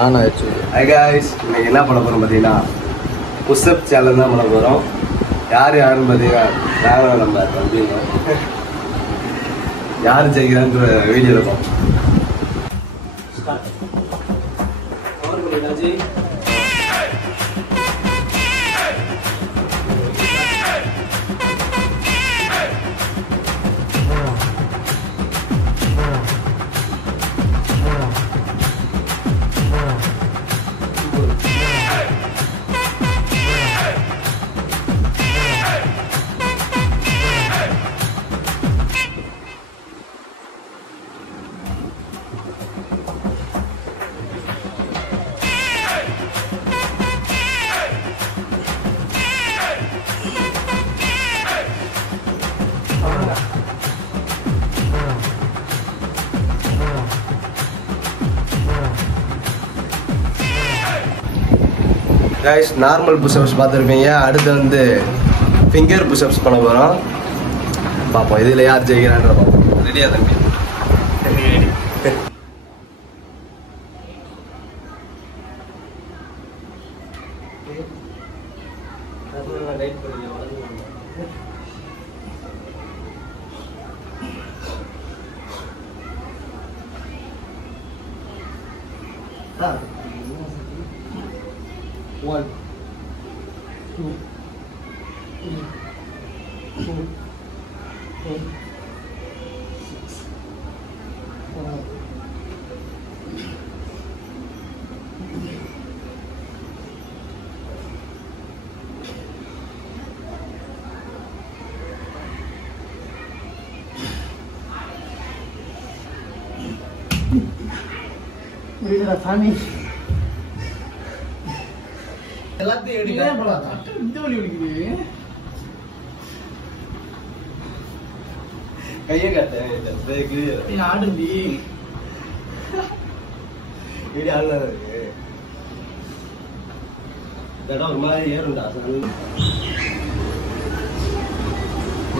ஆனா guys, இன்னைக்கு என்ன பண்ண போறோம் பாத்தீங்கன்னா புஷ்அப் சேலஞ்ச் தான் பண்ண போறோம். யாருன்னு பாத்தீங்கன்னா நானும் நம்ம தம்பிங்க. யாரு ஜெயிக்கிறான்ற வீடியோ இருக்கும். Guys, நார்மல் புஷ்அப்ஸ் பார்த்துருப்பீங்க. அடுத்து வந்து ஃபிங்கர் புஷ்அப்ஸ் பண்ண போகிறோம். பார்ப்போம் இதில் யார் ஜெயிக்கிறான்ற பார்ப்போம். ரெடியா தம்பி? One, two, three, 4, 5, 6, 7, 8. Funny. எல்லாத்தையும் கையை காட்ட ஆடுந்தி வீடு ஆடலாம் இருக்கு. இடம் ஒரு மாதிரி ஏறுண்டா.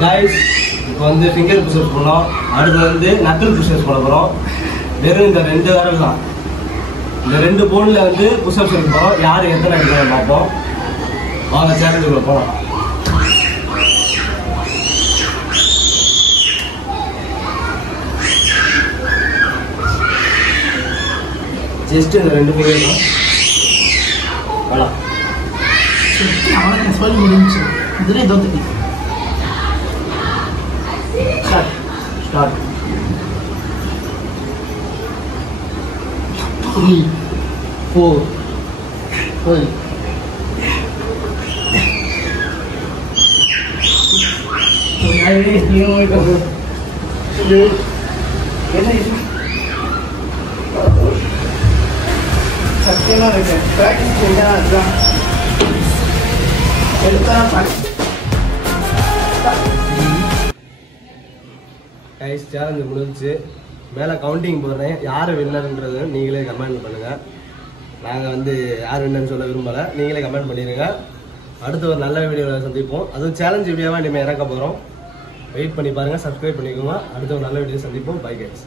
கைஸ், இப்போ வந்து ஃபிங்கர் புஷ்அப்ஸ் பண்ணோம். அடுத்து வந்து நக்கல் புஷ்அப்ஸ் பண்ண போகிறோம். வெறும் இந்த 2 விரல் தான். இந்த 2 போன்ல வந்து புஷ்அப்ஸ் எடுப்போம். யார் எத்தனை எடுக்கிறோம் பார்ப்போம். வாங்க சேலஞ்சுக்குள்ள போகலாம். ஜஸ்ட் இந்த 2 ஃபிங்கர் தான். வேணாம் அவனுக்கு சொல்லி முடிஞ்சு இதுல தோத்துக்கு. ஸ்டார்ட் 3, 4, 5. சத்தியமா இருக்கு. பிராக்டிஸ் செய்தா அதுதான் கைஸ். சேலஞ்சு முடிஞ்சிச்சு. மேலே கவுண்டிங் போடுறேன். யார் வின்னர்ன்றது நீங்களே கமெண்ட் பண்ணுங்கள். நாங்கள் வந்து யார் வின்னர்னு சொல்ல விரும்பலை. நீங்களே கமெண்ட் பண்ணிடுங்க. அடுத்து ஒரு நல்ல வீடியோவில் சந்திப்போம். அதுவும் சேலஞ்ச் வீடியோவாக இனிமேல் இறக்க போகிறோம். வெயிட் பண்ணி பாருங்கள். சப்ஸ்கிரைப் பண்ணிக்கோங்க. அடுத்து ஒரு நல்ல வீடியோ சந்திப்போம். Bye guys.